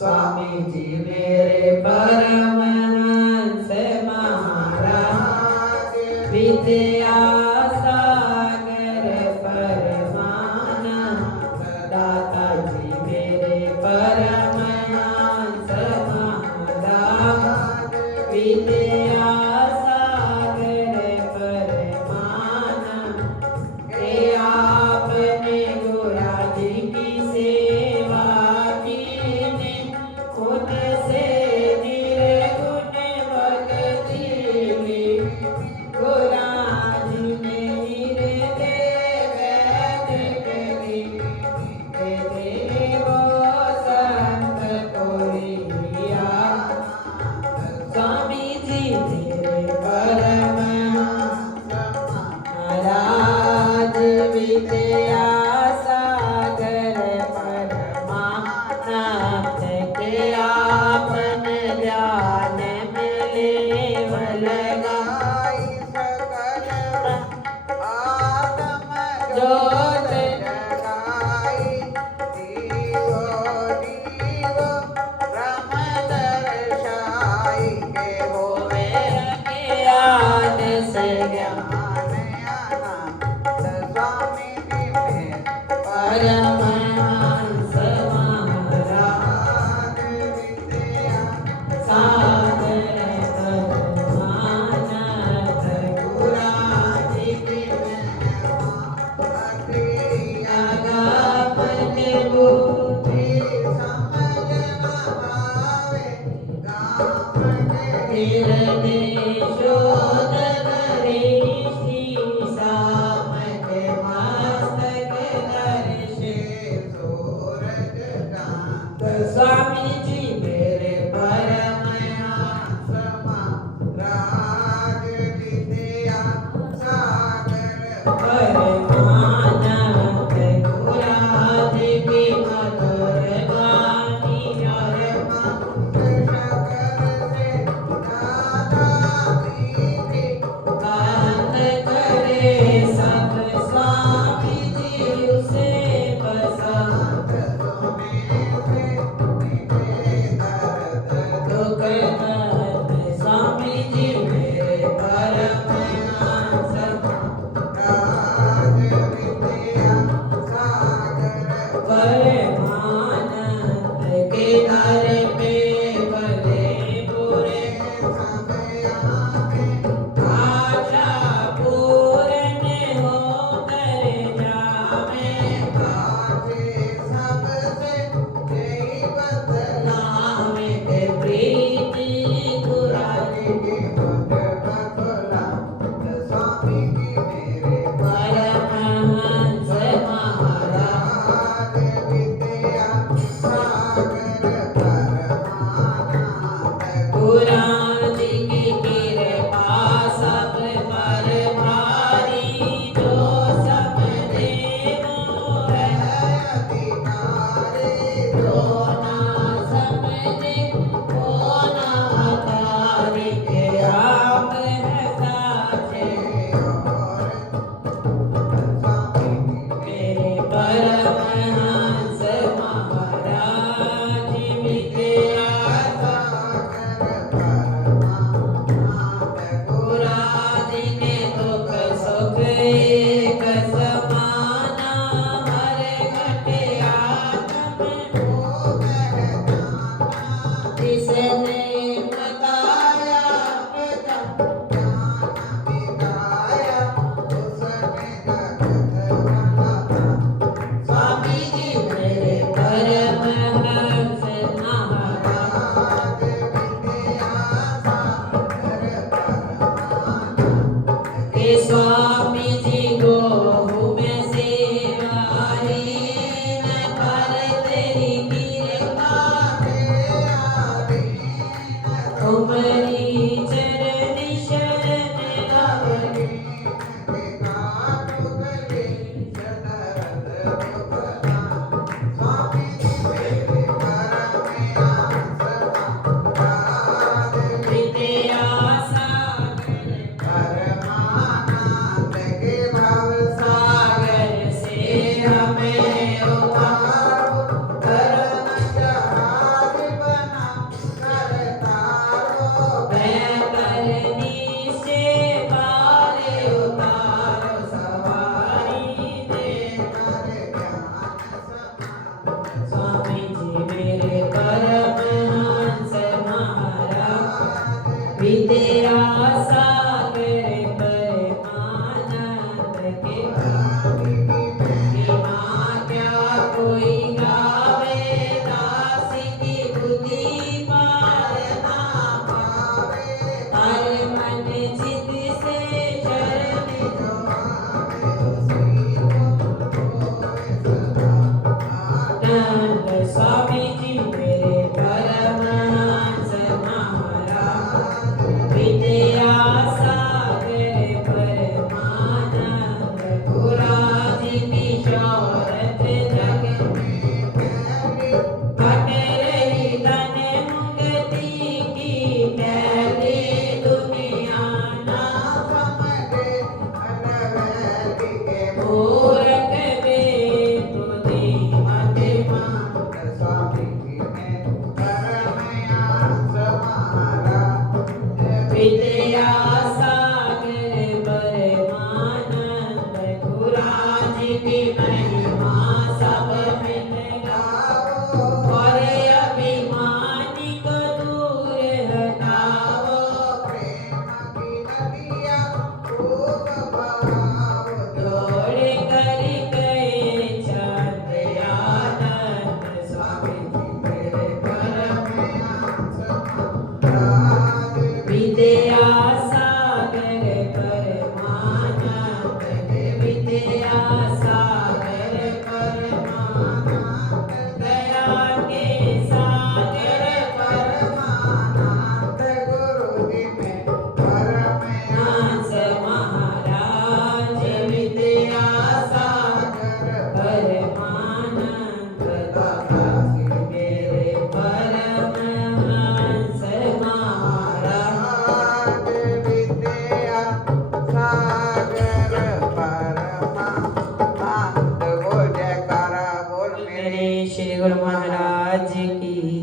स्वामी जी मेरे परमहंस महाराज विद्या सागर परमानंद दाता जी मेरे परमहंस महाराज विद्या सागर परमानंद के आपने गुरा जी की सेवा कीने खुद से निर्गुण भक्ति ली गुरा जी ने निर्देव करी के देवो संत कोरिया स्वामी जी तेरे परमहंस महाराज विद्या सागर परमानंद के आपने ध्यान में लेव लगाई जोत जगाई दीवो दीवो ब्रह्म दर्शाई के होवे ज्ञान से ज्ञान स्वामी जी में परमहंस महाराज विद्या सागर परमानंद गुरा जी की अपने बुद्धि समझ न पावे हिरण्य शोधन ऋषि साम के मस्तक दर्शे सूरज कांत स्वामी जी मेरे परमहंस महाराज विद्या सागर परमानंद गुरा जी की मधुर वाणी और मंत्र शकर से दादा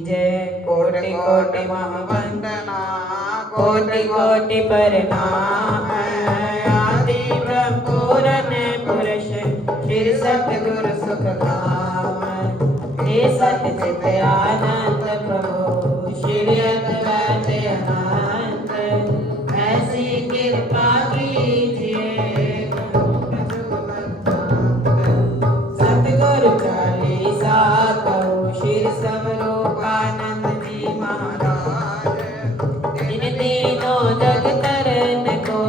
जय। कोटि कोटि महावंदना, कोटि कोटि प्रणाम। आदि ब्रह्म पूरन पुरुष, श्री सतगुरु सुखधाम। हे सच्चित आनंद प्रभु, श्री अद्वैत अनंत, ऐसी कृपा कीजिए। सतगुरु चालीसा कहो, श्री स्वरूपानंद जी महाराज। इन तीनों जग तरन को,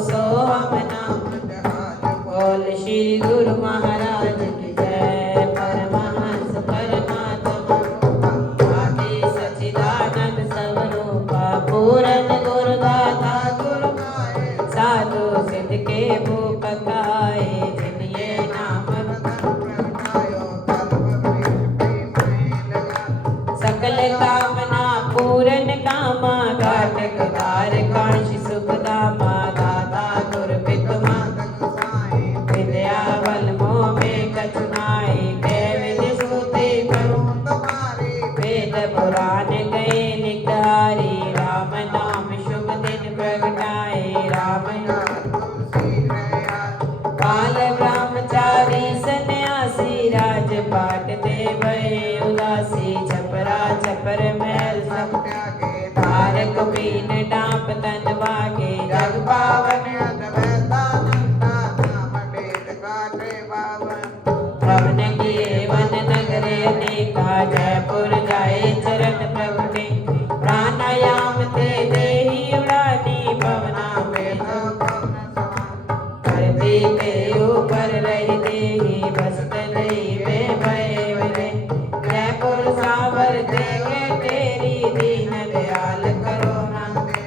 सो हम नाम जहाज। बोल श्री गुरु महाराज की जय। परमहंस परमात्मा आदि सच्चिदानंद स्वरूपा, पूरन गुरुदाता गुरु माये। साधु सिद्ध के भूप खाए, जिन ये नाम प्रगटायो। सकल कामना पूरन कामा, घाटक दार कांशी सुखदामा। दाता गुरु पितुमा विद्या बल मोह में कछुनाई। कह विधि सूते करूं तुम्हारी, वेद पुराण गए निकारी। राम नाम शुभ दिन प्रगटाए, राम नाम काल ब्रह्मचारी सन्यासी। राजपाट देवय उदासी, छपरा छपर महल सब त्यागे। तारक बीन डाप तन भागे, जग पावन अद्वैतानंदा। नाम वेद गाते पावन, पवन किए वन नगरे अनेका। जयपुर जाए चरण प्रभु ने, प्राणायाम ते देहि उड़ानी। पवना में धरती के ऊपर रही देहि, बसत नहीं वे भय विले। जयपुर सावर देखे तेरी, दीन दयाल करुणा दे।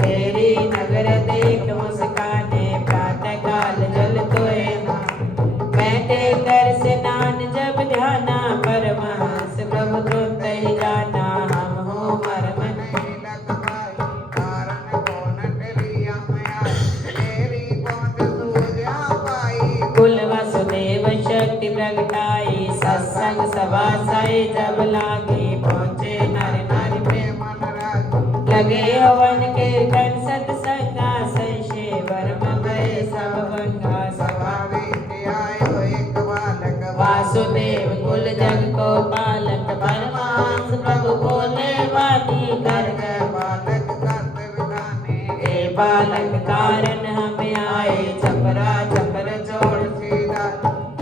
तेरी नगर देख मुस्काने, प्रातः काल जल तोए नाम। बैठे कर स्नान जब ध्याना, परमहंस प्रभु तुरंत ही जाना। हम हो मर्म नहीं लग पाई, कारण को न टलिया माया। तेरी पहुँच सूझा पाई, कुल वसुदेव शक्ति प्रगटाई। सत्संग सभा साई जब लागे, पहुँचे नर नारी प्रेम अनुराग। लगे हवन कीर्तन सत्संगा, संशय वर्म भय सब भंगा। सभा में आयो एक बालक, वासुदेव कुल जग को पालक। परमांस प्रभु बोले वाणी, कर गए बालक करत विधाने। हे बालक कारण हमें आए, छपरा छपर छोड़ सीधा।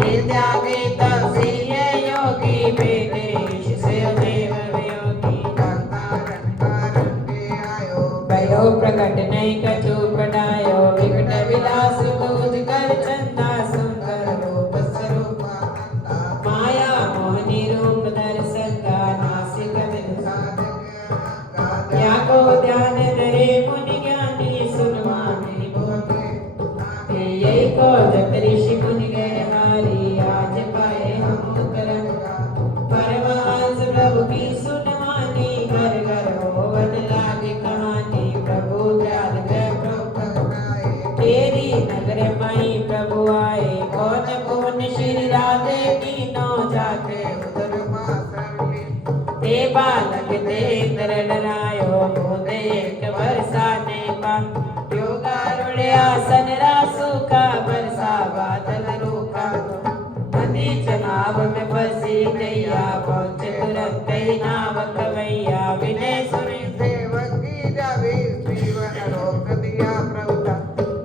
ये त्यागे तब से ये योगी, विदेश से देव वियोगी। भयो प्रकट नहीं कछु पटायो, विकट विलास दूज कर चंदा। सुंदर रूप स्वरूपानंदा, माया मोहनी रूप दर्शका। नासिक क्या को ध्यान धरे मुनि ज्ञानी, सुनवानी बोले यही को जत ऋषि मुनि गए हारी। आज पाए हम करम, परमहंस प्रभु की सुनवानी। घर घर होवन लागे कहानी, प्रभु दयाल गए प्रभु भगवाए। तेरी नगर माई प्रभु आए, कौन कौन श्री राधे कीनो। जाके उधर मासरली, ते बालक ते इंद्र डरायो। मोदे एक बरसाने पा, योगा रुड़े आसन रासु का। बरसा बादल रूखा, नदी चनाव में फंसी नैया। पहुँचे तुरंत ही नाव कवैया, विनय सुनी सेवक की जावी। जीवन रोक दिया प्रभुता,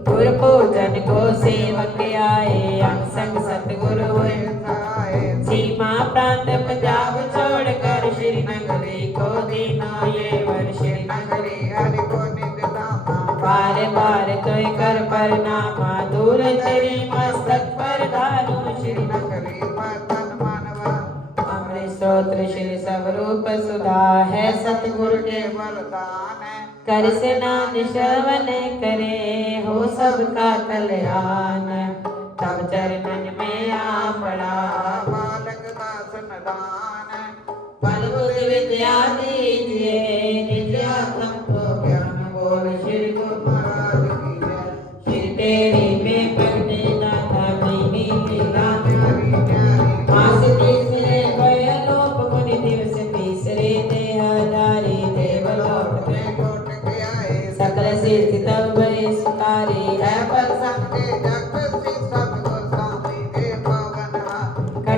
गुरु पूजन को सेवक आए। अंग संग सतगुरु हुए सहाय। सीमा प्रांत पंजाब छोड़कर, श्रीनगरी को दीना ये वर। श्रीनगरी हरि को निज धामा, बार बार तोय कर प्रणामा। दूर तेरी मस्तक पर धारू, श्रीनगरी तन मानवा। अमृत स्तोत्र श्री स्वरूप सुधा, है सतगुरु के वरदान। कर स्नान श्रवण करे, हो सबका कल्याण। तब चरणन में आ पड़ा, बालक दासन दान। फल बुद्धि विद्या दीजिए, निज आत्म को ज्ञान। बोल श्री गुरु महाराज की जय। श्री तेरी में पढ़ने दाता महीनी लीला प्यारी प्यारी। मास तीसरे भय लोक मुनि दिवस तीसरे दे।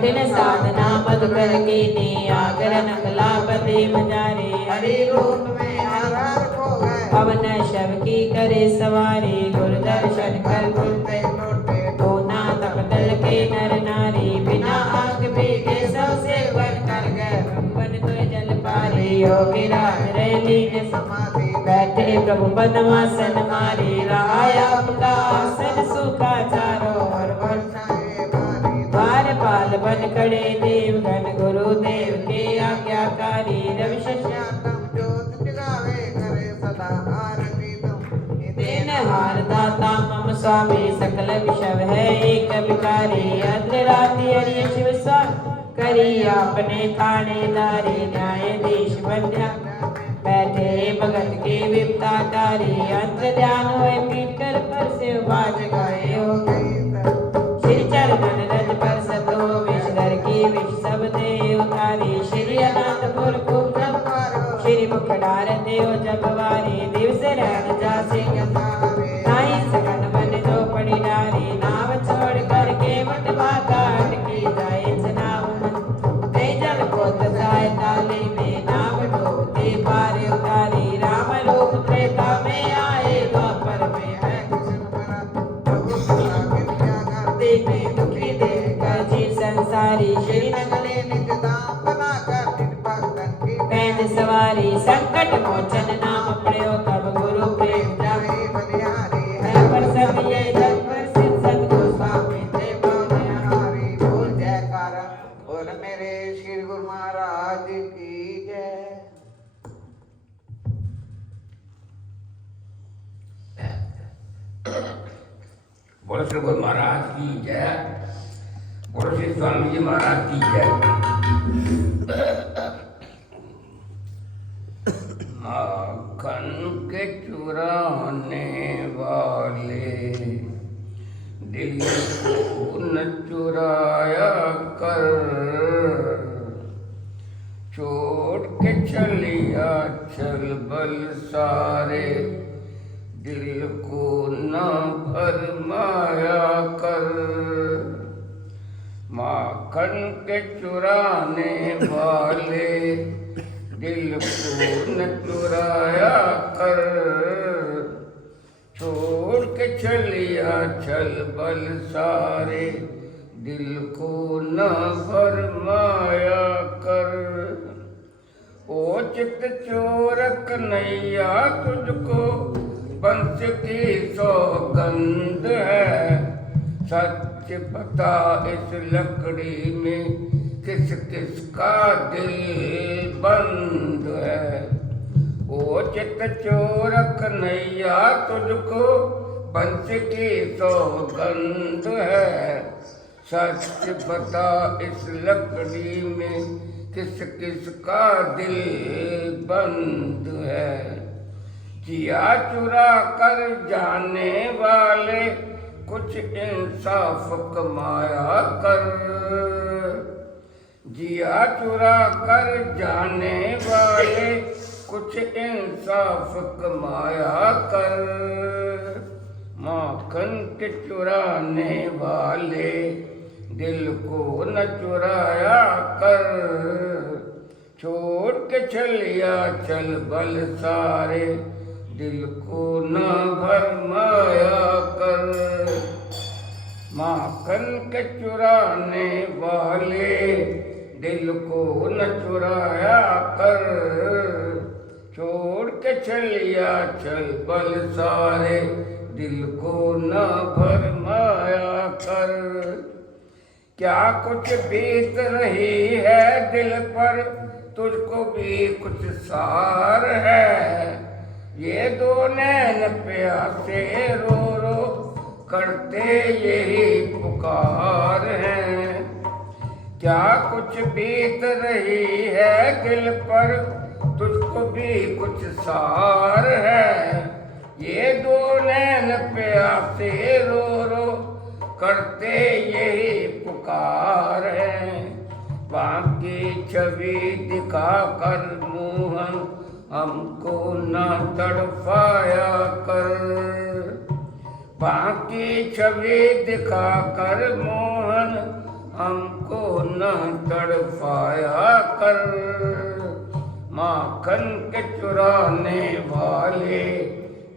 कठिन साधना मधुकर की ने आगर नकला पति मजारे हरि रूप में हर हर को गए पवन शव की करे सवारी गुरु दर्शन कर कुलते लौटे तो ना तपदल के नर नारी बिना आग भीगे सबसे बन कर गए बन तो जल पारी योगी राज रैली ने समाधि बैठे प्रभु पद्मासन मारी रहाया आपका आसन सुखा चारों ओर वर्षाए बारी द्वारपाल बन खड़े देवगण गुरुदेव के आज्ञाकारी रवि शस्या श्यातम ज्योत जगावे करे सदा आरती तुम देन हार दाता मम स्वामी सकल विषव है एक विकारी अद्र राति हरिय शिव स्वामी करी आपने थानेदारी न्यायाधीश बंध्या बैठे भगत के विपताकारी अंतर ध्यान हुए पीठ कर पर से बाज गए हो श्री चरण रज पर सतो विषधर की विष सब देव उतारी श्री अनंतपुर खूब जब श्री मुखडार देव जब वारी दिवस रहन जासे नाई सगन बन जो पड़ी डारी नाव छोड़ कर के मटवा काट की जाए नाव ते जल को तसाए ताले में नाव डूबते पार उतारी राम रूप त्रेता में आए द्वापर में है देखे दुखी देखकर जी संसारी श्री नगले निज दाम बना कर निज भक्तन की पैद सवारी संकट मोचन नाम पढ़ो तब गुरु प्रेम जाए जाए बलिहारी है पर सब ये जग पर सिद्ध सतगुरु स्वामी थे हमारी बोल जयकार बोल मेरे श्री गुरु महाराज की जय बोलो श्री गुरु महाराज की जय। बोलो श्री स्वामी जी महाराज की जय। माखन के चुराने वाले दिल को न चुराया कर छोड़ के चलिया चल बल सारे दिल को न भरमाया कर माखन के चुराने वाले दिल को न चुराया कर छोड़ के चलिया चल बल सारे दिल को न भरमाया कर ओ चित चोरक नैया तुझको पंच की सौगंध है सच बता इस लकड़ी में किस किस का दिल बंद है ओ चित चोरक नैया तुझको पंच की सौगंध है सच बता इस लकड़ी में किस किस का दिल बंद है जिया चुरा कर जाने वाले कुछ इंसाफ कमाया कर जिया चुरा कर जाने वाले कुछ इंसाफ कमाया कर माखन के चुराने वाले दिल को न चुराया कर छोड़ के चलिया चल बल सारे दिल को न भरमाया कर माखन के चुराने वाले दिल को न चुराया कर छोड़ के चलिया चल बल सारे दिल को न भरमाया कर क्या कुछ बीत रही है दिल पर तुझको भी कुछ सार है ये दो नैन प्यासे रो रो करते यही पुकार है क्या कुछ बीत रही है दिल पर तुझको भी कुछ सार है ये दो नैन प्यासे रो रो करते यही पुकार है बाकी छवि दिखा कर मोहन हमको न तड़पाया कर बाकी छवि दिखा कर मोहन हमको न तड़पाया कर। माखन के चुराने वाले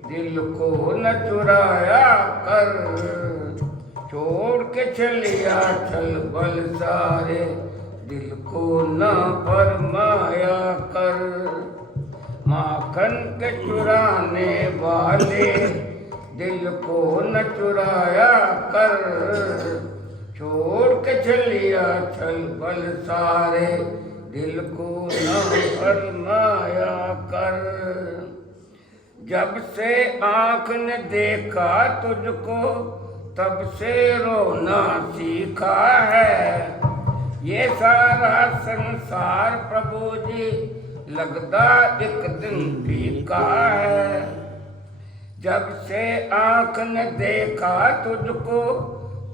दिल को न चुराया कर। छोड़ के चलिया चल बल सारे दिल को न फरमाया कर। माखन के चुराने वाले दिल को न चुराया कर। छोड़ के चलिया चल बल सारे दिल को न फरमाया कर। जब से आँख ने देखा तुझको तब से रोना सीखा है। ये सारा संसार प्रभु जी लगता एक दिन फीका है। जब से आँख ने देखा तुझको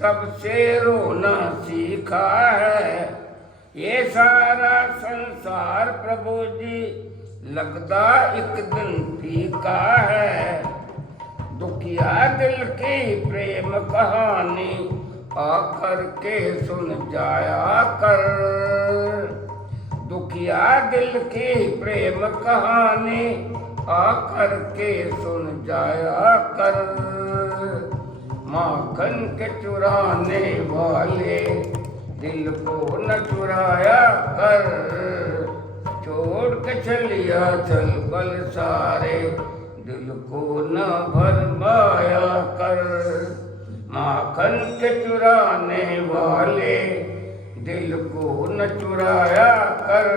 तब से रोना सीखा है। ये सारा संसार प्रभु जी लगता एक दिन फीका है। दुखिया दिल की प्रेम कहानी आकर के सुन जाया कर। दुखिया दिल की प्रेम कहानी आकर के सुन जाया कर। माखन के चुराने वाले दिल को न चुराया कर। छोड़ के चलिया चल बल सारे दिल को न भरमाया कर। माखन के चुराने वाले दिल को न चुराया कर।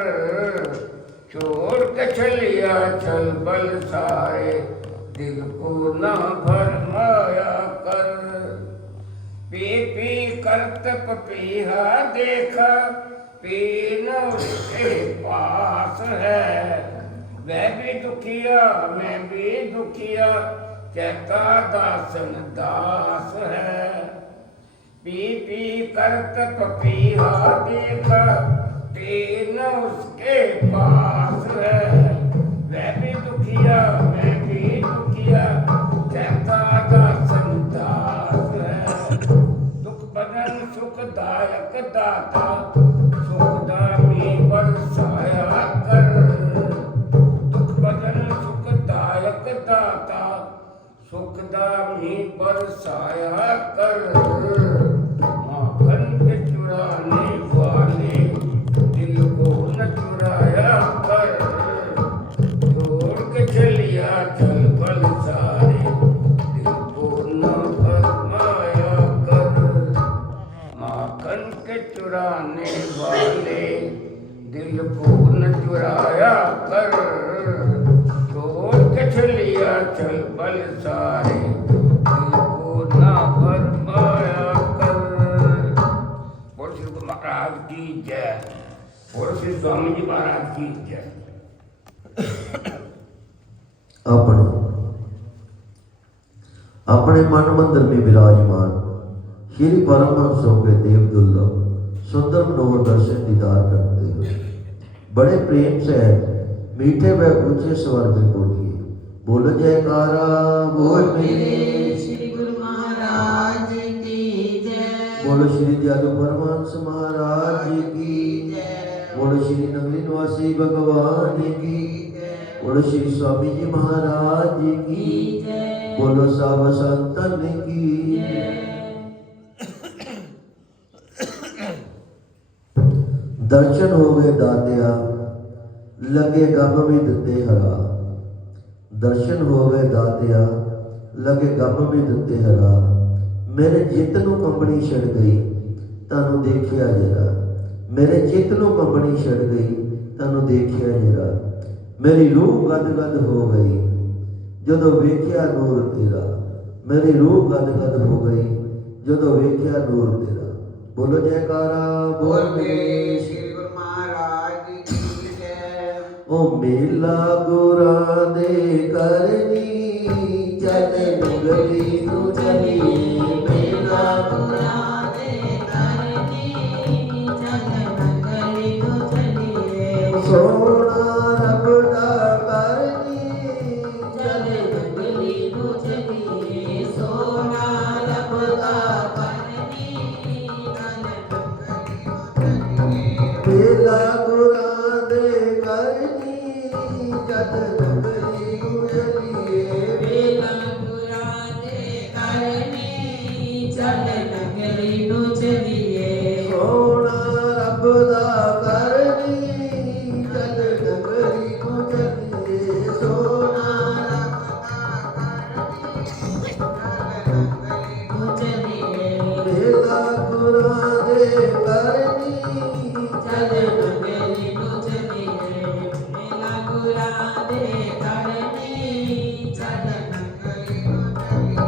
छोड़ के चलिया चल बल सारे दिल को न भरमाया कर। पी पी करत पपीहा देखा पीन उसके पास है। वह भी दुखिया मैं भी दुखिया कहता दासन दास है। पी पी करत पपीहा देखा पीन उसके पास है। वह भी दुखिया मैं भी दुखिया कहता दासन दास है। दुख बदन सुखदायक दाता सुखदामी बरसाया कर। दुख बदन सुखदायक दाता सुखदामी बरसाया कर। माखन के चुराने वाले दिल को न चुराया कर। छोड़ के चलिया चल बल सारे दिल को न फरमाया कर। माखन के चुराने वाले दिल को न चुराया कर। छोड़ के चलिया चल बल सारे दिल को न फरमाया कर। बोल श्री गुरु महाराज की जय। बोल श्री स्वामी जी महाराज की जय। अपने मन मंदिर में विराजमान श्री परमहंसों के देव दुर्लभ सुंदर मनोहर दर्शन दीदार करते हुए बड़े प्रेम से मीठे व ऊंचे स्वर में बोलिए। बोलो जयकारा बोल मेरे श्री गुरु महाराज की जय। बोलो श्री दयालु परमहंस महाराज की जय। बोलो श्री नगरी निवासी भगवान की जय। बोलो श्री स्वामी जी महाराज की जय। बोलो सब संतन की जय। दर्शन हो गए दातिया लगे गम भी दिते हरा। दर्शन हो गए दातिया लगे गम भी दिते हरा। मेरे चित्त नूं कंबनी छड़ गई तानू देखिया जरा। मेरे चित्त नूं कंबनी छड़ गई तानू देखिया जरा। मेरी रूह गद गद हो गई जदों वेख्या नूर तेरा। मेरी रूह गद गद हो गई जदों वेख्या नूर तेरा। बोलो जयकारा बोल मेरे श्री गुरु महाराज की जय। ओ मेला गोरा दे करनी चल नगरी तू चली। मेला गोरा दे करनी चल नगरी तू चलिए। सोना रबड़ा करनी चल नगरी तू चलिए। सोना रबड़ा करनी चल नगरी ਜਦ ਨਗਰੀ ਨੂੰ ਚਲੀਏ ਵੇਲਾ ਗੁਰਾਂ ਦੇ ਕਰਨੀ ਚੱਲ ਨਗਰੀ ਨੂੰ ਚਲੀਏ ਸੋਹਣਾ ਰੱਬ ਦਾ ਕਰਨੀ ਜਦ ਨਗਰੀ ਨੂੰ ਚਲੀਏ ਸੋਹਣਾ ਨੂੰ ਚਲੀਏ ਵੇਲਾ ਗੁਰਾਂ ਦੇ ਕਰਨੀ ਚੱਲ ਨਗਰੀ ਨੂੰ ਚਲੀਏ ਵੇਲਾ ਗੁਰਾਂ ਦੇ ਕਰਨੀ ਚੱਲ ਨਗਰੀ ਨੂੰ ਚਲੀਏ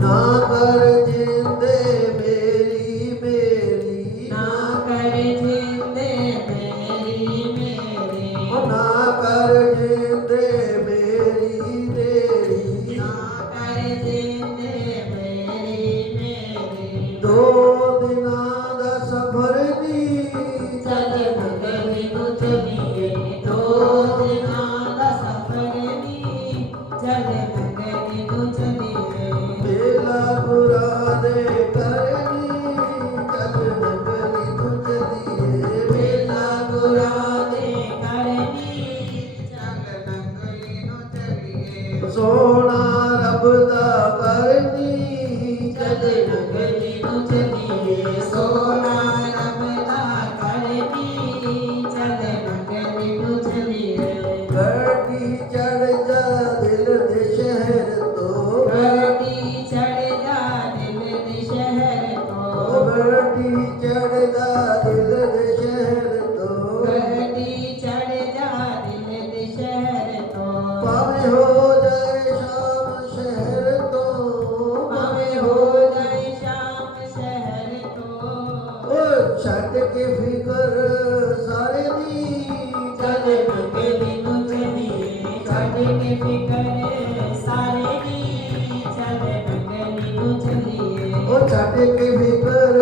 ਨਾ ਕਰ ਜਿੰਦੇ ਮੇਰੀ ਮੇਰੀ ਨਾ ਕਰ ਜਿੰਦੇ ਮੇਰੀ ਮੇਰੀ ਉਹ ਨਾ ਕਰ ਜਿੰਦੇ ਮੇਰੀ ਤੇਰੀ ਨਾ ਕਰ ਜਿੰਦੇ ਮੇਰੀ ਮੇਰੀ ਦੋ ਦਿਨਾਂ ਦਾ ਸਫ਼ਰ ਨੀ ਚੱਲ ਨਗਰੀ ਨੂੰ ਚਲੀਏ ਦੋ ਦਿਨਾਂ ਦਾ ਸਫ਼ਰ ਨੀ ਚੱਲ ਨਗਰੀ ਨੂੰ ਚਲੀਏ ਵੇਲਾ ਗੁਰਾਂ ਦੇ ਕਰਨੀ ਚੱਲ ਨਗਰੀ ਨੂੰ ਚਲੀਏ ਵੇਲਾ ਗੁਰਾਂ ਦੇ ਕਰਨੀ ਚੱਲ ਨਗਰੀ ਨੂੰ ਚਲੀਏ ਸੋਹਣਾ ਰੱਬ ਦਾ ਕਰਨੀ ਚੱਲ ਨਗਰੀ ਨੂੰ ਚਲੀਏ ਸੋਹਣਾ ਰੱਬ ਦਾ ਕਰਨੀ ਚੱਲ ਨਗਰੀ ਨੂੰ ਚਲੀਏ ਗੱਡੀ ਚੜ ਜਾ ਦਿਲ ਦੇ ਸ਼ਹਿਰ ਤੋਂ ਗੱਡੀ ਚੜ੍ਹਦਾ ਦਿਲ ਦੇ ਸ਼ਹਿਰ ਤੋਂ ਉਹ ਗੱਡੀ ਚੜਦਾ ਦਿਲ ਦੇ ਸ਼ਹਿਰ ਤੋਂ ਗੱਡੀ ਚੜ੍ਹਦਾ ਦਿਲ ਦੇ ਸ਼ਹਿਰ ਤੋਂ ਭਾਵੇਂ ਹੋ ਜਾਏ ਸ਼ਾਮ ਸ਼ਹਿਰ ਤੋਂ ਭਾਵੇਂ ਹੋ ਜਾਏ ਸ਼ਾਮ ਸ਼ਹਿਰ ਤੋਂ ਉਹ ਛੱਡ ਕੇ ਫਿਕਰ ਸਾਰੇ ਦੀ ਚੱਲ ਨਗਰੀ ਨੂੰ ਚਲੀਏ ਛੱਡ ਕੇ ਫਿਕਰ ਸਾਰੇ ਦੀ ਚੱਲ ਨਗਰੀ ਨੂੰ ਚਲੀਏ ਉਹ ਛੱਡ ਕੇ ਫਿਕਰ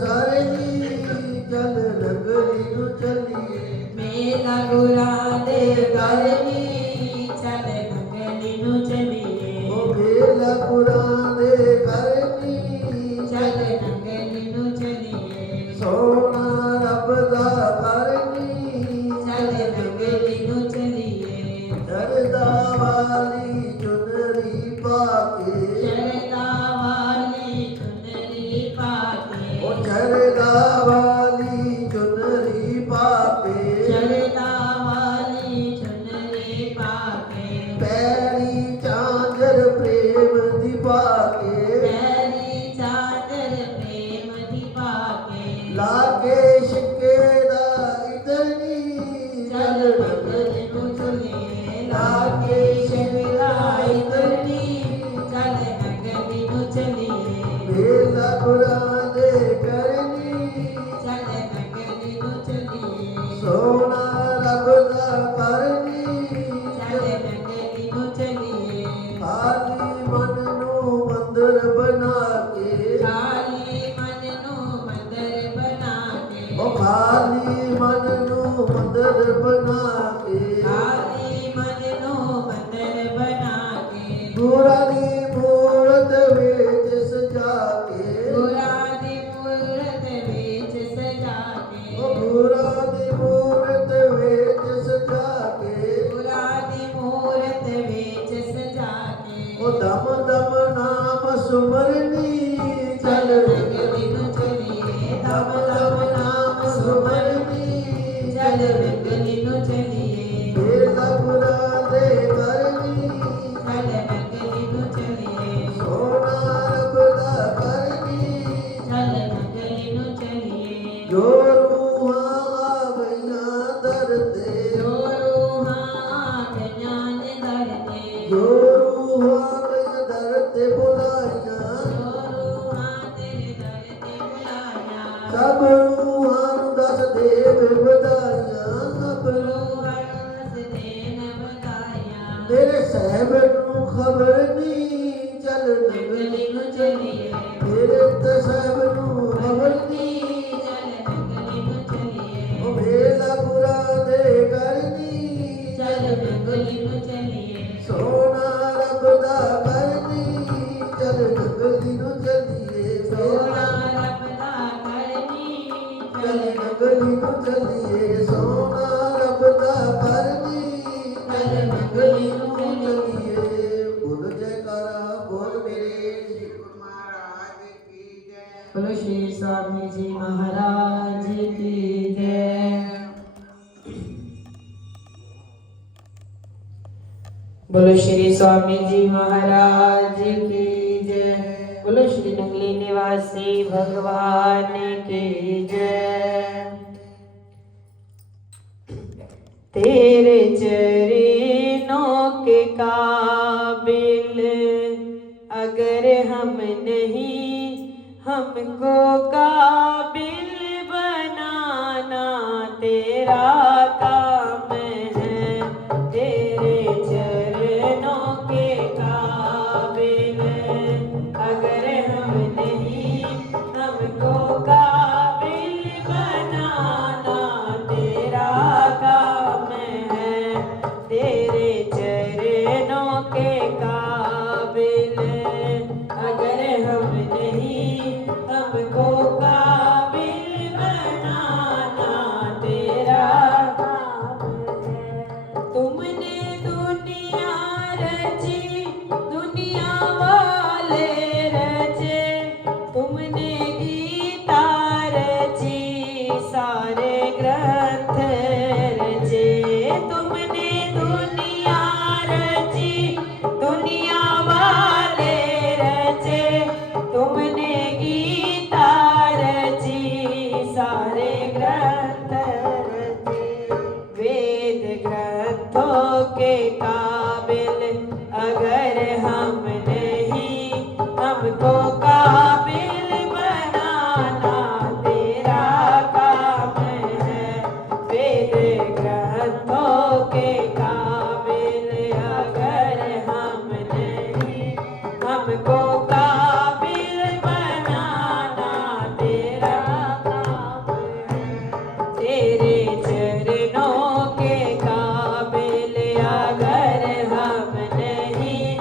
ਸਾਰੇ ਦੀ ਚੱਲ ਨਗਰੀ ਨੂੰ ਚੱਲੀਏ ਮੇਲਾ ਗੁਰਾਂ ਦੇ ਕਰਨੀ ਚੱਲ ਨਗਰੀ ਨੂੰ ਚਲੀਏ ਉਹ ਵੇਲਾ ਕੁਰਾਂ ਦੇ ਕਰਨੀ ਚੱਲ ਨਗਰੀ ਨੂੰ ਚਲੀਏ ਸੋਹਣਾ ਰੱਬ ਦਾ ਕਰਨੀ ਚੱਲ ਨਗਰੀ ਨੂੰ ਚਲੀਏ ਚੜਦਾ ਵਾਲੀ ਚੁਨਰੀ ਪਾ ਕੇ ਸ਼ਰਦਾ ਵਾਲੀ ਚੁੰਨਰੀ ਪਾ ਕੇ ਉਹ ਚੜਦਾ ਵਾਲੀ ਚੁਨਰੀ ਪਾ ਕੇ ਸ਼ਰਦਾ ਵਾਲੀ ਚੁੰਨਰੀ ਪਾ ਕੇ ਪੈਰੀ ਚਾਂਦਰ ਪ੍ਰੇਮ ਦੀ ਪਾ ਕੇ ਪੈਰੀ ਚਾਦਰ ਪ੍ਰੇਮ ਦੀ ਪਾ ਕੇ ਲਾਗੇ ਸ਼ਿਕੇ ਦਾ ਇਤਨੀ ਚੱਲ ਨਗਰੀ ਨੂੰ ਚਲੀਏ ਲਾਗੇ ਸ਼ਿਵਲਾਈ ਕਰਨੀ ਚੱਲ ਨਗਰੀ ਨੂੰ ਚਲੀਏ ਵੇਲਾ ਕੁਰਾਂ ਦੇ ਕਰਨੀ ਚੱਲ ਨਗਰੀ ਨੂੰ ਚਲੀਏ ਸੋਹਣਾ ਰੱਬ ਦਾ ਕਰਨੀ ਚੱਲ ਨਗਰੀ ਨੂੰ ਚਲੀਏ ਖਾਲੀ ਮਨ ਨੂੰ ਮੰਦਰ ਬਣਾ ਕੇ ਖਾਲੀ ਮਨ ਨੂੰ ਮੰਦਰ ਬਣਾ ਕੇ ਉਹ ਖਾਲੀ ਮਨ ਨੂੰ ਮੰਦਰ ਬਣਾ ਕੇ ਖਾਲੀ ਮਨ ਨੂੰ ਮੰਦਰ ਬਣਾ ਕੇ ਗੁਰਾਂ ਦੀ ਮੂਰਤ ਵਿੱਚ ਸਜਾ ਕੇ ਗੁਰਾਂ ਦੀ ਮੂਰਤ ਵਿੱਚ ਸਜਾ ਉਹ ਕੇ ਗੁਰਾਂ ਦੀ ਮੂਰਤ ਵਿੱਚ ਸਜਾ ਕੇ ਗੁਰਾਂ ਦੀ ਮੂਰਤ ਵਿੱਚ ਸਜਾ ਕੇ ਉਹ ਦਮ ਦਮ ਨਾਮ ਸੁਮਰਨੀ ਚੱਲ ਚੱਲ ਨਗਰੀ ਨੂੰ ਚਲੀਏ ਦਮ ਦਮ ਨਾਮ ਸੁਮਰਨੀ ਚੱਲ ਨਗਰੀ ਨੂੰ ਚਲੀਏ ਵੇਲਾ ਗੁਰਾਂ ਦੇ ਕਰਨੀ ਚੱਲ ਨਗਰੀ ਨੂੰ ਚਲੀਏ ਸੋਹਣਾ ਰੱਬ ਦਾ ਕਰਨੀ ਚੱਲ ਨਗਰੀ ਨੂੰ ਚਲੀਏ ਜੋ ਰੂਹਾਂ ਆ ਗਈਆਂ ਦਰ ਤੇ ਜੋ ਰੂਹਾਂ ਆ ਗਈਆਂ ਨੇ ਦਰ ਤੇ ਜੋ ਰੂਹਾਂ ਆ ਗਈਆਂ ਦਰ ਤੇ ਬੁਲਾਈਆਂ ਜੋ ਰੂਹਾਂ ਤੇਰੇ ਦਰ ਤੇ ਬੁਲਾਇਆ ਸਭ ਰੂਹਾਂ ਨੂੰ ਦੱਸ ਦੇ ਵਧਾਈਆਂ ਸਭ ਰੂਹਾਂ ਨੂੰ ਹੱਸਦੇ ਨੇ ਵਧਾਇਆ ਮੇਰੇ ਸਾਹਿਬ ਨੂੰ ਖਬਰ ਨਹੀਂ ਚੱਲ ਨਗਰੀ ਨੂੰ ਚਲੀਏ ਮੇਰੇ ਤੇ ਸਾਹਿਬ ਨੂੰ ਖਬਰ ਨਹੀਂ ਚੱਲ ਨਗਰੀ ਨੂੰ ਚਲੀਏ ਉਹ ਵੇਲਾ ਗੁਰਾਂ ਦੇ ਕਰਨੀ ਚੱਲ ਨਗਰੀ ਨੂੰ ਚਲੀਏ ਸੋਹਣਾ ਰੱਬ ਦਾ ਕਰਨੀ ਚੱਲ ਨਗਰੀ ਨੂੰ ਚੱਲੀਏ ਸੋਹਣਾ ਰੱਬ ਦਾ ਕਰਨੀ ਚੱਲ ਚੱਲ ਨਗਰੀ ਨੂੰ ਚੱਲੀਏ ਸੋਹਣਾ ਰੱਬ ਦਾ ਕਰਨੀ ਚੱਲ बोलो श्री स्वामी जी महाराज की जय। बोलो श्री स्वामी जी महाराज की जय। बोलो श्री नंगली निवासी भगवान की जय। तेरे चरणों के काबिल अगर हम नहीं, हमको काबिल बनाना तेरा काम है। तेरे चरणों के काबिल अगर हम नहीं, हमको काबिल बनाना तेरा काम है। तेरे चरणों के काबिल अगर हम नहीं, हमको काबिल बनाना तेरा काम है। तुमने दुनिया रची, दुनिया वाले रचे, तुमने गीता रची, सारे ग्रंथ रचे। तुमने दुनिया रची, दुनिया वाले रचे, तुमने गीता रची, सारे ग्रंथ रचे। वेद ग्रंथों के काबिल अगर हम नहीं, हमको काबिल बनाना तेरा काम है। वेद ग्रंथों के काबिल अगर हम नहीं, हमको काबिल बनाना तेरा काम है। तेरे चरणों के काबिल अगर हम नहीं,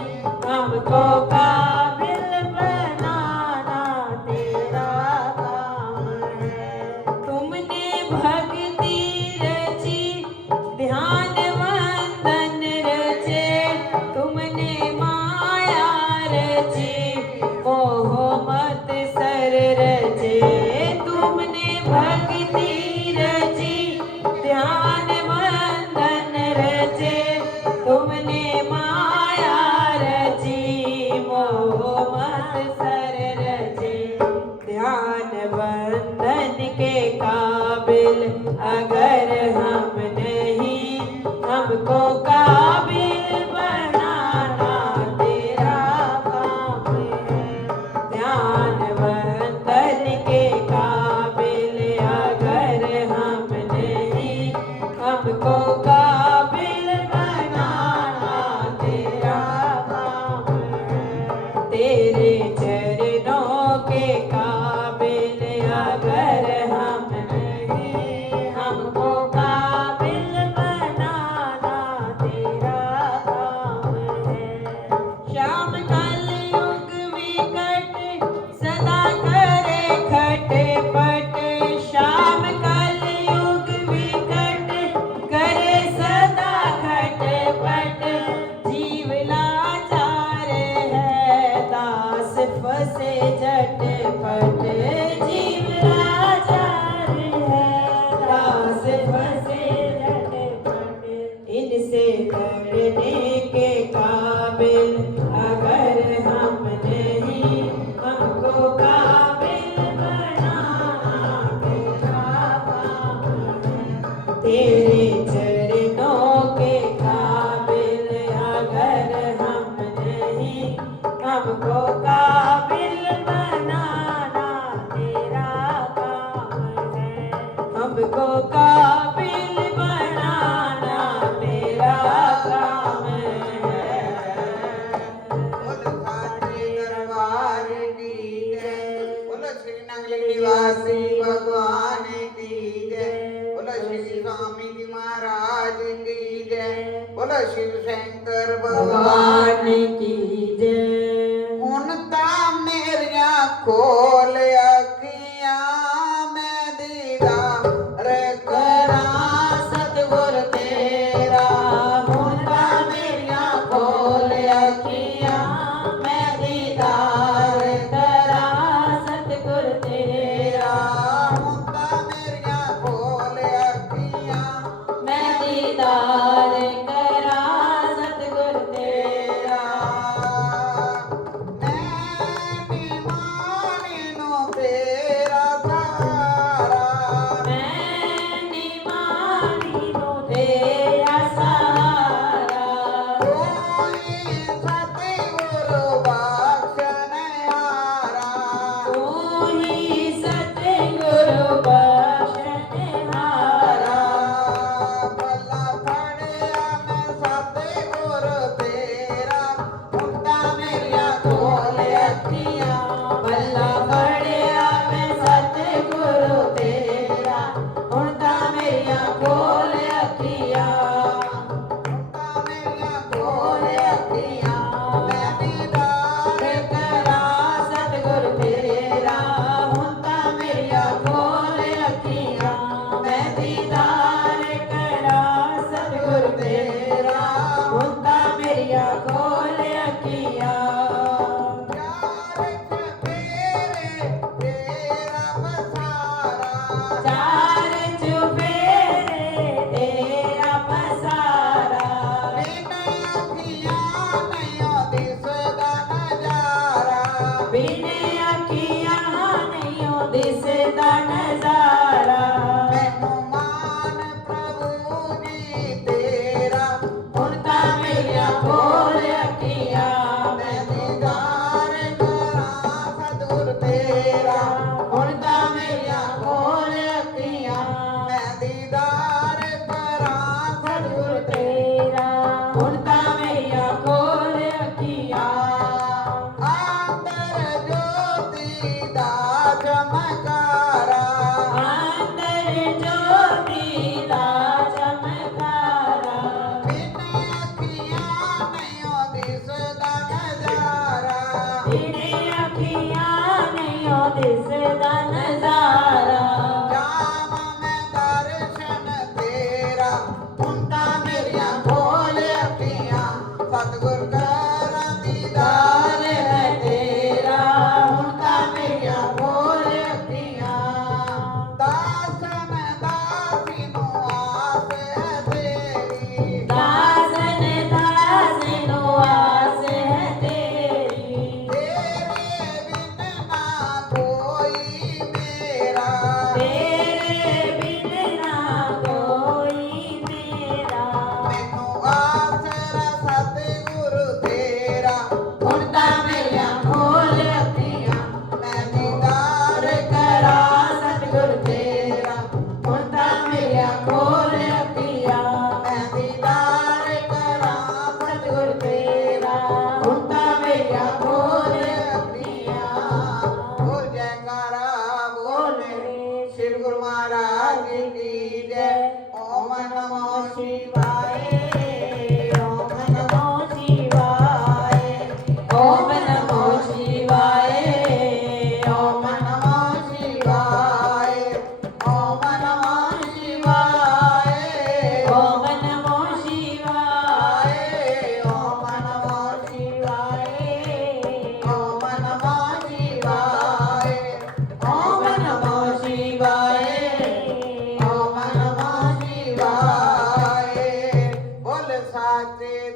हमको काबिल बनाना तेरा काम है। तुमने भक्ति रची, ध्यान वंदन रचे, तुमने माया रची, मोह मत सर रचे। तुमने भक्ति रची, ध्यान वंदन रचे, तुमने माया रची, मोह मत सर रचे। ध्यान वंदन के काबिल अगर हम नहीं, हमको काबिल बनाना तेरा काम है। ध्यान वंदन के काबिल अगर हम नहीं, हमको काबिल बनाना तेरा काम है। तेरे चरणों के काबिल अगर हम नहीं, हमको काबिल बनाना तेरा काम है। श्याम कल युग विकट सदा करे खटपट, श्याम कल युग विकट करे सदा खटपट। जीव लाचार है, दास फंसे झटपट। जीव लाचार है, दास फंसे झटपट। इनसे लड़ने के काबिल अगर हम नहीं, हमको काबिल बनाना तेरा काम है। तेरे चरणों के काबिल अगर हम नहीं, हमको काबिल बनाना तेरा काम है। हमको काबिल बनाना तेरा काम है। बोलो साचे दरबार की जय। बोलो श्री नंगली निवासी भगवान की जय। बोलो श्री स्वामी जी महाराज की जय। बोलो शिव शंकर भगवान भगवान की जय। हुन ता मेरिया खोल अखियां, मैं दीदार करा सतगुर तेरा। हुन ता मेरिया खोल अखियां, मैं दीदार करा सतगुर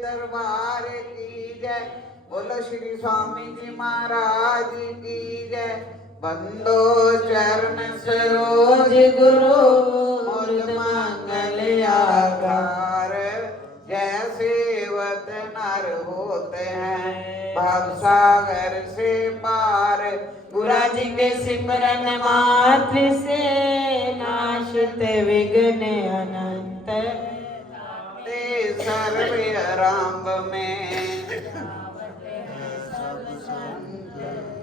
दरबार की जय। बोलो श्री स्वामी जी महाराज की जय। बंदो चरण सरोज गुरु मूर्त मंगल आकार। जय सेवत नर होते हैं भव सागर से पार। गुरा जी के सिमरन मात्र से नाशित विघ्न अनंत। ते सर्व आरंभ में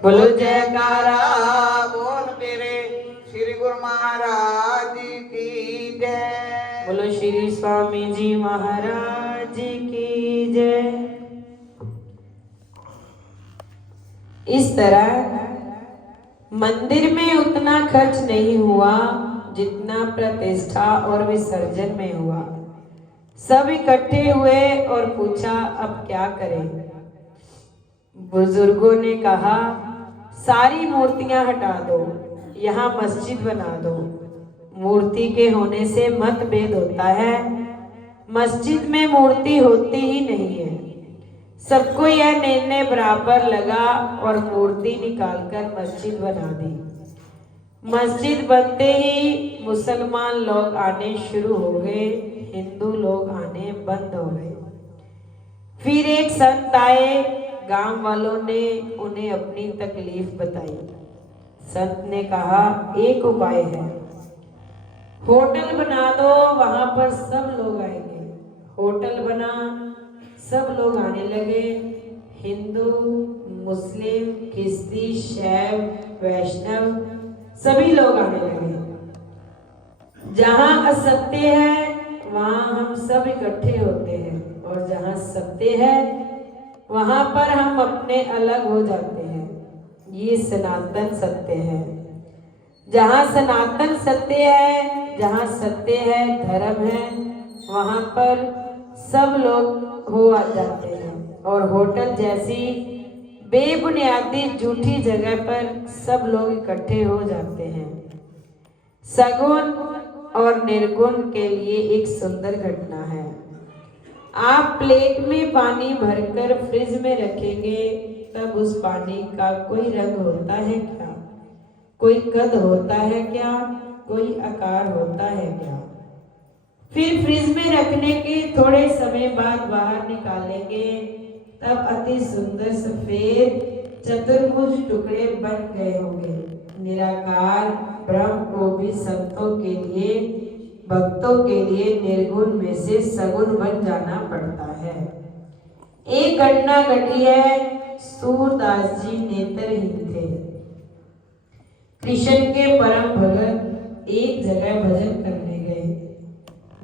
बोलो जयकारा। बोल मेरे श्री गुरु महाराज की जय। बोलो श्री स्वामी जी महाराज की जय। इस तरह मंदिर में उतना खर्च नहीं हुआ जितना प्रतिष्ठा और विसर्जन में हुआ। सब इकट्ठे हुए और पूछा अब क्या करें। बुजुर्गों ने कहा सारी मूर्तियां हटा दो, यहाँ मस्जिद बना दो। मूर्ति के होने से मतभेद होता है, मस्जिद में मूर्ति होती ही नहीं है। सबको यह निर्णय बराबर लगा और मूर्ति निकालकर मस्जिद बना दी। मस्जिद बनते ही मुसलमान लोग आने शुरू हो गए, हिंदू लोग आने बंद हो गए। फिर एक संत आए, गांव वालों ने उन्हें अपनी तकलीफ बताई। संत ने कहा एक उपाय है, होटल बना दो, वहां पर सब लोग आएंगे। होटल बना, सब लोग आने लगे। हिंदू, मुस्लिम, ख्रिस्ती, शैव, वैष्णव सभी लोग आने लगे। जहां असत्य है वहां हम सब इकट्ठे होते हैं, और जहां सत्य है वहां पर हम अपने अलग हो जाते हैं। ये सनातन सत्य है। जहां सनातन सत्य है, जहां सत्य है, धर्म है, वहां पर सब लोग हो आ जाते हैं। और होटल जैसी बेबुनियादी झूठी जगह पर सब लोग इकट्ठे हो जाते हैं। सगुण और निर्गुण के लिए एक सुंदर घटना है। आप प्लेट में पानी भरकर फ्रिज में रखेंगे, तब उस पानी का कोई रंग होता है क्या? कोई कद होता है क्या? कोई आकार होता है क्या? फिर फ्रिज में रखने के थोड़े समय बाद बाहर निकालेंगे, तब अति सुंदर सफेद चतुर्भुज टुकड़े बन गए होंगे। निराकार ब्रह्म को भी संतों के लिए, भक्तों के लिए निर्गुण में से सगुण बन जाना पड़ता है। एक घटना घटी है। सूरदास जी नेत्रहीन थे। कृष्ण के परम भगत एक जगह भजन करने गए।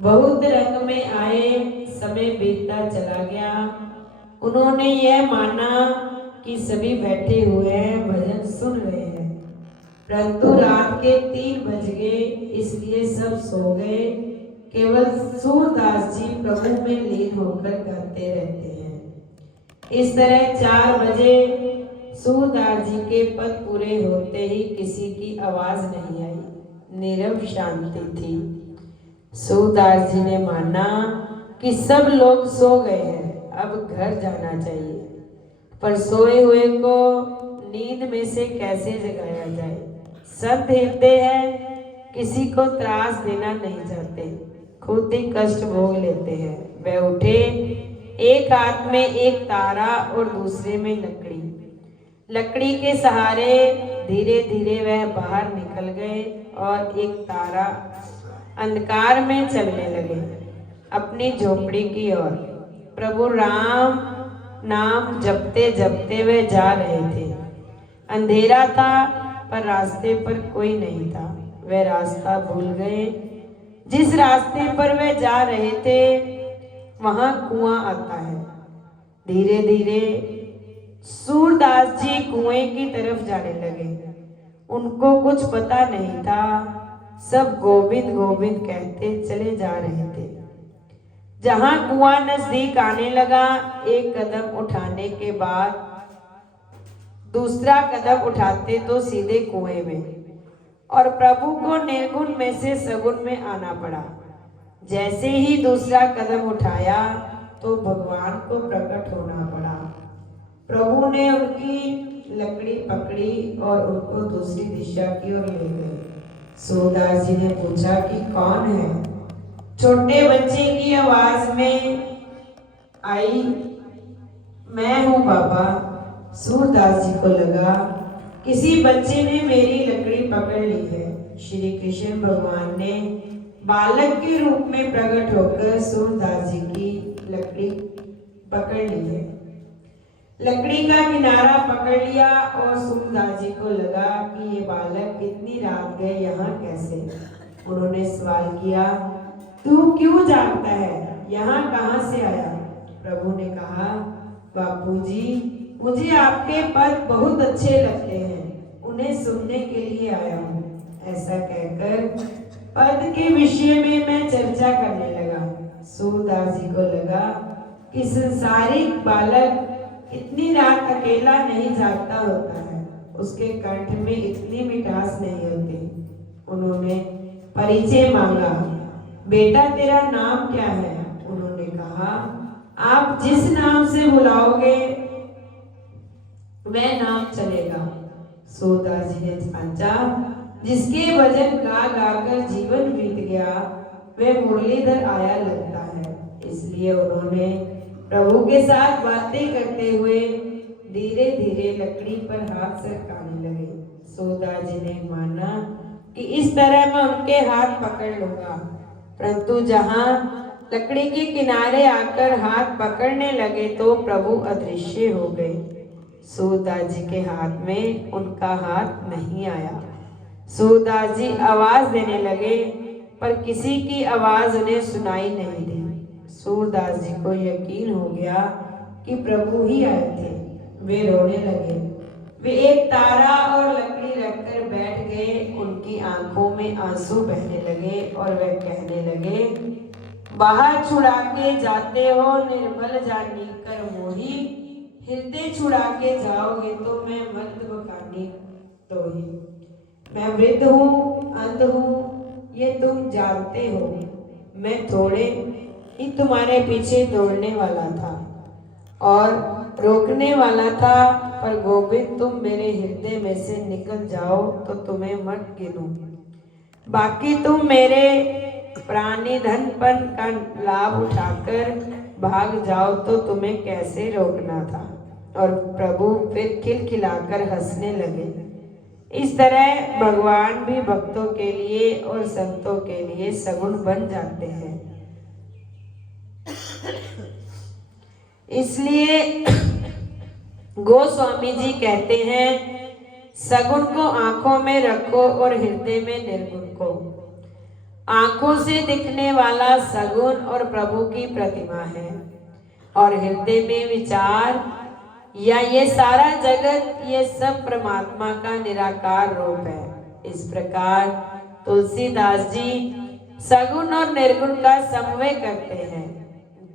बहुत रंग में आए, समय बीतता चला गया। उन्होंने यह माना कि सभी बैठे हुए हैं, भजन सुन रहे हैं, परंतु रात के 3 बज गए, इसलिए सब सो गए। केवल सूरदास जी प्रभु में लीन होकर गाते रहते हैं। इस तरह 4 बजे सूरदास जी के पद पूरे होते ही किसी की आवाज नहीं आई, नीरव शांति थी। सूरदास जी ने माना कि सब लोग सो गए हैं, अब घर जाना चाहिए। पर सोए हुए को नींद में से कैसे जगाया जाए? संत हृदय है, किसी को त्रास देना नहीं चाहते, खुद ही कष्ट भोग लेते हैं। वे उठे, एक हाथ में एक तारा और दूसरे में लकड़ी। लकड़ी के सहारे धीरे धीरे वह बाहर निकल गए और एक तारा अंधकार में चलने लगे अपनी झोपड़ी की ओर। प्रभु राम नाम जपते जपते वे जा रहे थे। अंधेरा था पर रास्ते पर कोई नहीं था। वे रास्ता भूल गए। जिस रास्ते पर वे जा रहे थे वहां कुआं आता है। धीरे धीरे सूरदास जी कुएं की तरफ जाने लगे। उनको कुछ पता नहीं था, सब गोविंद गोविंद कहते चले जा रहे थे। जहां कुआं नजदीक आने लगा, एक कदम उठाने के बाद दूसरा कदम उठाते तो सीधे कुएं में, और प्रभु को निर्गुण में से सगुण में आना पड़ा। जैसे ही दूसरा कदम उठाया, तो भगवान को प्रकट होना पड़ा। प्रभु ने उनकी लकड़ी पकड़ी और उनको दूसरी दिशा की ओर ले गए। सूरदास जी ने पूछा कि कौन है? छोटे बच्चे की आवाज में आई, मैं हूँ बाबा। सूरदास जी को लगा किसी बच्चे ने मेरी लकड़ी पकड़ ली है। श्री कृष्ण भगवान ने बालक के रूप में प्रकट होकर सूरदास जी की लकड़ी पकड़ ली है। लकड़ी का किनारा पकड़ लिया और सूरदास जी को लगा कि ये बालक इतनी रात गए यहाँ कैसे? उन्होंने सवाल किया, तू क्यों जागता है, यहाँ कहाँ से आया? प्रभु ने कहा, बापूजी, मुझे आपके पद बहुत अच्छे लगते हैं, उन्हें सुनने के लिए आया हूँ। ऐसा कहकर पद के विषय में मैं चर्चा करने लगा। सूरदास जी को लगा कि संसारिक बालक इतनी रात अकेला नहीं जागता होता है, उसके कंठ में इतनी मिठास नहीं होती। उन्होंने परिचय मांगा, बेटा तेरा नाम क्या है? उन्होंने कहा, आप जिस नाम से बुलाओगे वह नाम चलेगा। सूरदास जी ने समझा, जिसके भजन गा गाकर जीवन बीत गया वह मुरलीधर आया लगता है। इसलिए उन्होंने प्रभु के साथ बातें करते हुए धीरे धीरे लकड़ी पर हाथ सरकाने लगे। सूरदास जी ने माना कि इस तरह मैं उनके हाथ पकड़ लूंगा, परंतु जहां लकड़ी के किनारे आकर हाथ पकड़ने लगे तो प्रभु अदृश्य हो गए। सूरदास जी के हाथ में उनका हाथ नहीं आया। सूरदास जी आवाज देने लगे पर किसी की आवाज उन्हें सुनाई नहीं दी। सूरदास जी को यकीन हो गया कि प्रभु ही आए थे। वे रोने लगे। वे एक तारा और लकड़ी रखकर बैठ गए। उनकी आंखों में आंसू बहने लगे और वे कहने लगे, बाहर छुड़ा के जाते हो निर्बल जानी कर मोही, हृदय छुड़ा के जाओगे तो मैं मर्द बकानी तो ही। मैं वृद्ध हूँ, अंध हूँ, ये तुम जानते हो। मैं थोड़े ही तुम्हारे पीछे दौड़ने वाला था और रोकने वाला था, पर गोविंद तुम मेरे हृदय में से निकल जाओ तो तुम्हें मत गिनूं। बाकी तुम मेरे प्राणी धनपन का लाभ उठाकर भाग जाओ तो तुम्हें कैसे रोकना था। और प्रभु फिर खिलखिलाकर हंसने लगे। इस तरह भगवान भी भक्तों के लिए और संतों के लिए सगुण बन जाते हैं। इसलिए गोस्वामी जी कहते हैं, सगुण को आंखों में रखो और हृदय में निर्गुण को। आंखों से दिखने वाला सगुण और प्रभु की प्रतिमा है, और हृदय में विचार या ये सारा जगत, ये सब परमात्मा का निराकार रूप है। इस प्रकार तुलसीदास जी सगुण और निर्गुण का समन्वय करते हैं।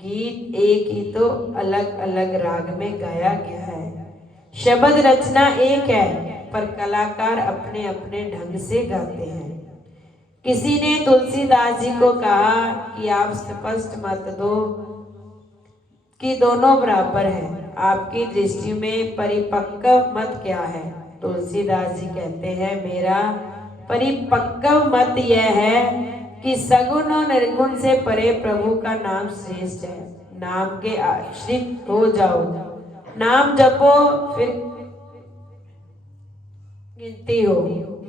गीत एक ही तो अलग अलग राग में गाया गया है। शब्द रचना एक है, पर कलाकार अपने अपने ढंग से गाते हैं। किसी ने तुलसीदास जी को कहा कि आप स्पष्ट मत दो कि दोनों बराबर हैं, आपकी दृष्टि में परिपक्व मत क्या है? तुलसीदास जी कहते हैं, मेरा परिपक्व मत यह है कि सगुण और निर्गुण से परे प्रभु का नाम श्रेष्ठ है। नाम के आश्रित हो जाओ, नाम जपो, फिर गिनती हो।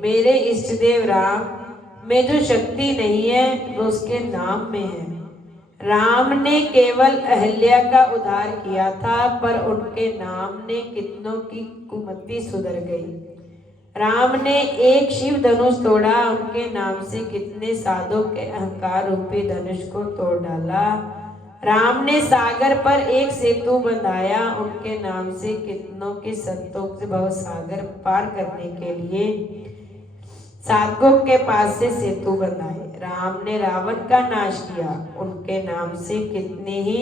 मेरे इष्ट देव राम में जो शक्ति नहीं है वो उसके नाम में है। राम ने केवल अहल्या का उद्धार किया था, पर उनके नाम ने कितनों की कुमति सुधर गई। राम ने एक शिव धनुष तोड़ा, उनके नाम से कितने साधुओं के अहंकार रूपी धनुष को तोड़ डाला। राम ने सागर पर एक सेतु बंधाया, उनके नाम से कितनों के संतों से भव सागर पार करने के लिए साधकों के पास से सेतु बंधाए। राम ने रावण का नाश किया, उनके नाम से कितनी ही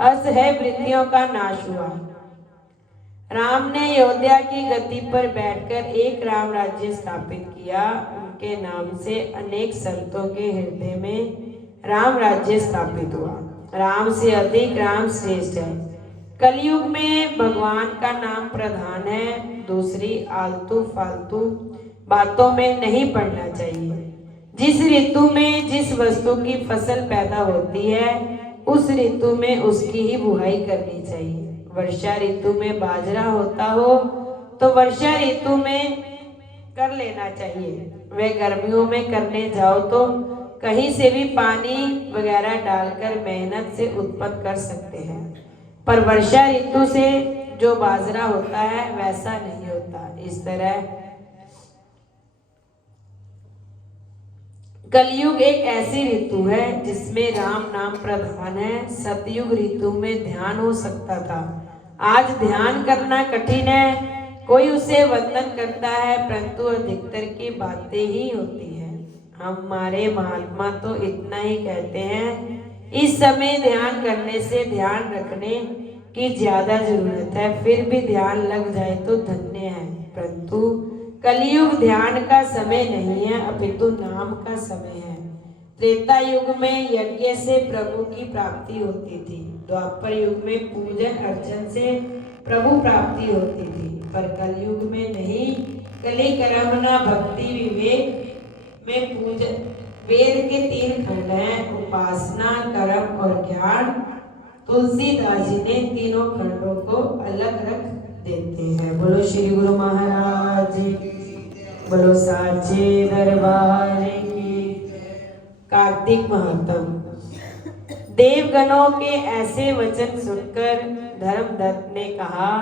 असह्य वृत्तियों का नाश हुआ। राम ने अयोध्या की गद्दी पर बैठकर एक राम राज्य स्थापित किया, उनके नाम से अनेक संतों के हृदय में राम राज्य स्थापित हुआ। राम से अधिक राम श्रेष्ठ है। कलयुग में भगवान का नाम प्रधान है। दूसरी आलतू फालतू बातों में नहीं पड़ना चाहिए। जिस ऋतु में जिस वस्तु की फसल पैदा होती है उस ऋतु में उसकी ही बुआई करनी चाहिए। वर्षा ऋतु में बाजरा होता हो तो वर्षा ऋतु में कर लेना चाहिए। वे गर्मियों में करने जाओ तो कहीं से भी पानी वगैरह डालकर मेहनत से उत्पन्न कर सकते हैं, पर वर्षा ऋतु से जो बाजरा होता है वैसा नहीं होता। इस तरह कलयुग एक ऐसी ऋतु है जिसमें राम नाम प्रधान है। सतयुग ऋतु में ध्यान हो सकता था, आज ध्यान करना कठिन है। कोई उसे वंदन करता है परंतु अधिकतर की बातें ही होती हैं। हमारे महात्मा तो इतना ही कहते हैं, इस समय ध्यान करने से ध्यान रखने की ज्यादा जरूरत है, फिर भी ध्यान लग जाए तो धन्य है। परंतु कलयुग ध्यान का समय नहीं है अपितु नाम का समय है। त्रेता युग में यज्ञ से प्रभु की प्राप्ति होती थी। द्वापर युग में पूजन अर्चन से प्रभु प्राप्ति होती थी, पर कलयुग में नहीं। कली कर्मणा भक्ति विवेक में पूजन वेद के 3 खंड हैं, उपासना कर्म और ज्ञान। तुलसीदास जी ने तीनों खंडों को अलग रख देते हैं। बोलो श्री गुरु महाराज की, बोलो साचे दरबार की। कार्तिक महात्म। देवगणों के ऐसे वचन सुनकर धर्मदत्त ने कहा,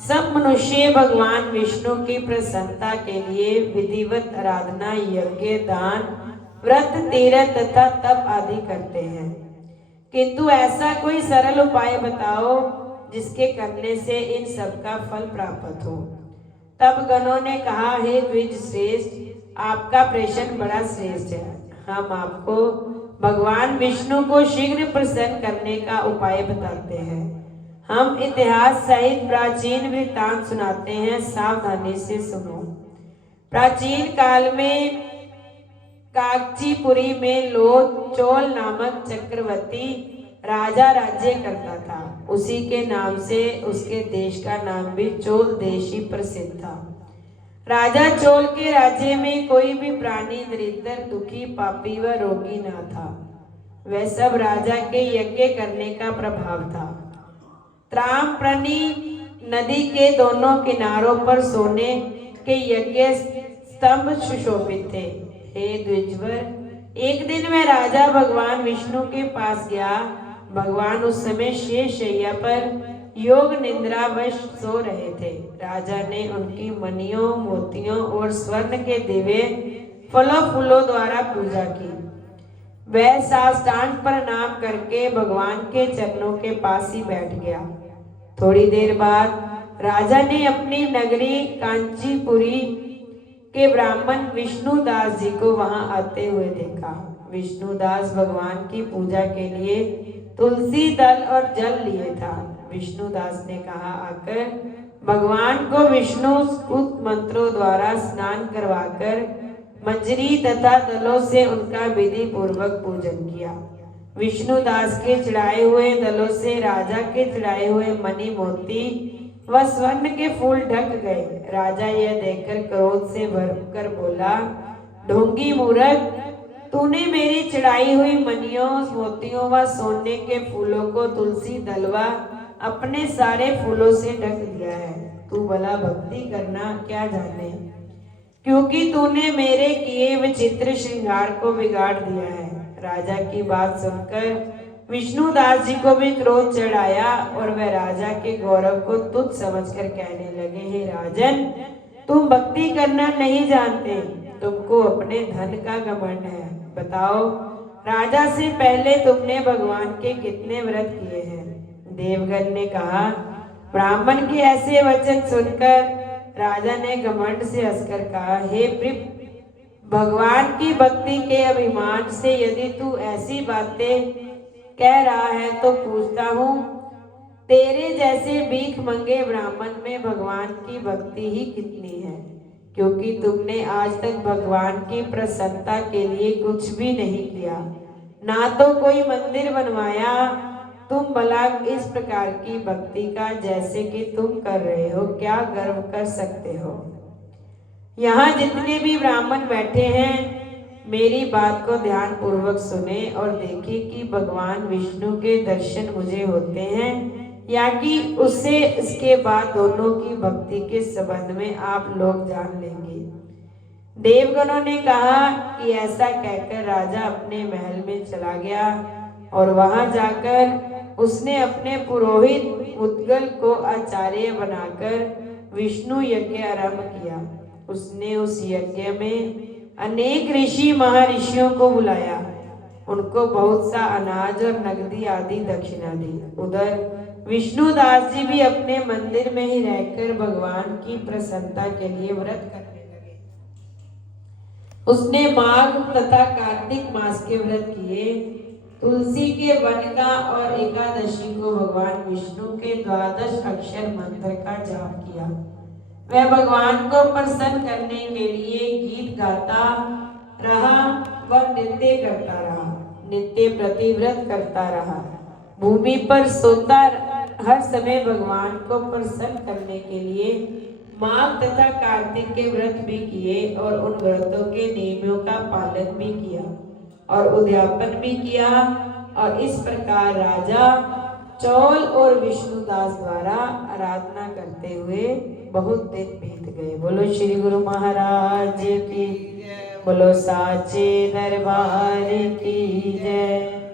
सब मनुष्य भगवान विष्णु की प्रसन्नता के लिए विधिवत आराधना, यज्ञ, दान, व्रत, तीर्थ तथा तप आदि करते हैं, किंतु ऐसा कोई सरल उपाय बताओ जिसके करने से इन सब का फल प्राप्त हो। तब गणों ने कहा, हे द्विज श्रेष्ठ, आपका प्रश्न बड़ा श्रेष्ठ है। हम आपको भगवान विष्णु को शीघ्र प्रसन्न करने का उपाय बताते हैं। हम इतिहास सहित प्राचीन वृत्तांत सुनाते हैं, सावधानी से सुनो। प्राचीन काल में कागजीपुरी में लोथ चोल नामक चक्रवर्ती राजा राज्य करता था। उसी के नाम से उसके देश का नाम भी चोल देश ही प्रसिद्ध था। राजा चोल के राज्य में कोई भी प्राणी दरिद्र, दुखी, पापी व रोगी ना था। वह सब राजा के यज्ञ करने का प्रभाव था। त्राम्रपणी नदी के दोनों किनारों पर सोने के यज्ञ स्तंभ सुशोभित थे। हे द्विजवर, एक दिन वह राजा भगवान विष्णु के पास गया। भगवान उस समय शेष शैया पर योग निद्रावश सो रहे थे। राजा ने उनकी मणियों, मोतियों और स्वर्ण के दिव्य फलों फूलों द्वारा पूजा की। वह साष्टांग प्रणाम करके भगवान के चरणों के पास ही बैठ गया। थोड़ी देर बाद राजा ने अपनी नगरी कांचीपुरी के ब्राह्मण विष्णुदास जी को वहां आते हुए देखा। विष्णुदास भगवान की पूजा के लिए तुलसी दल और जल लिए था। विष्णुदास ने कहा, आकर भगवान को विष्णु स्तुत मंत्रों द्वारा स्नान करवाकर मंजरी तथा दलों से उनका विधि पूर्वक पूजन किया। विष्णुदास के चढ़ाए हुए दलों से राजा के चढ़ाए हुए मणि, मोती व स्वर्ण के फूल ढक गए। राजा यह देखकर क्रोध से भरकर बोला, ढोंगी मूर्ख, तूने मेरी चढ़ाई हुई मणियों, मोतियों व सोने के फूलों को तुलसी दलवा अपने सारे फूलों से ढक दिया है। तू भला भक्ति करना क्या जाने, क्योंकि तूने मेरे किए विचित्र श्रृंगार को बिगाड़ दिया है। राजा की बात सुनकर विष्णुदास जी को भी क्रोध चढ़ आया और वह राजा के गौरव को तुच्छ समझकर कहने लगे, हे राजन, तुम भक्ति करना नहीं जानते, तुमको अपने धन का घमंड है। बताओ, राजा से पहले तुमने भगवान के कितने व्रत किए हैं? देवगण ने कहा। ब्राह्मण के ऐसे वचन सुनकर राजा ने घमंड से हंसकर कहा, हे प्रिय, भगवान की भक्ति के अभिमान से यदि तू ऐसी बातें कह रहा है तो पूछता हूँ, तेरे जैसे भीख मंगे ब्राह्मण में भगवान की भक्ति ही कितनी है? क्योंकि तुमने आज तक भगवान की प्रसन्नता के लिए कुछ भी नहीं किया, ना तो कोई मंदिर बनवाया। तुम भला इस प्रकार की भक्ति का जैसे कि तुम कर रहे हो क्या गर्व कर सकते हो? यहाँ जितने भी ब्राह्मण बैठे हैं मेरी बात को ध्यान पूर्वक सुने और देखें कि भगवान विष्णु के दर्शन मुझे होते हैं या कि उससे इसके बाद दोनों की भक्ति के संबंध में आप लोग जान लेंगे। देवगणों ने कहा कि ऐसा कहकर राजा अपने महल में चला गया और वहां जाकर उसने अपने पुरोहित मुद्गल को आचार्य बनाकर विष्णु यज्ञ आरंभ किया। उसने उस यज्ञ में अनेक ऋषि महर्षियों को बुलाया, उनको बहुत सा अनाज और नगदी आदि दक्षिणा दी। उधर विष्णुदास जी भी अपने मंदिर में ही रहकर भगवान की प्रसन्नता के लिए व्रत करने लगे। उसने माघ तथा कार्तिक मास के व्रत किए, तुलसी के वन का और एकादशी को भगवान विष्णु के 12 अक्षर मंत्र का जाप किया। वह भगवान को प्रसन्न करने के लिए गीत गाता रहा व नृत्य करता रहा, नित्य प्रतिव्रत करता रहा, भूमि पर सोता हर समय भगवान को प्रसन्न करने के लिए माघ तथा कार्तिक के व्रत भी किए और उन व्रतों के नियमों का पालन भी किया और उद्यापन भी किया। और इस प्रकार राजा चौल और विष्णुदास द्वारा आराधना करते हुए बहुत दिन बीत गए। बोलो श्री गुरु महाराज की, बोलो साचे दरबार की जय।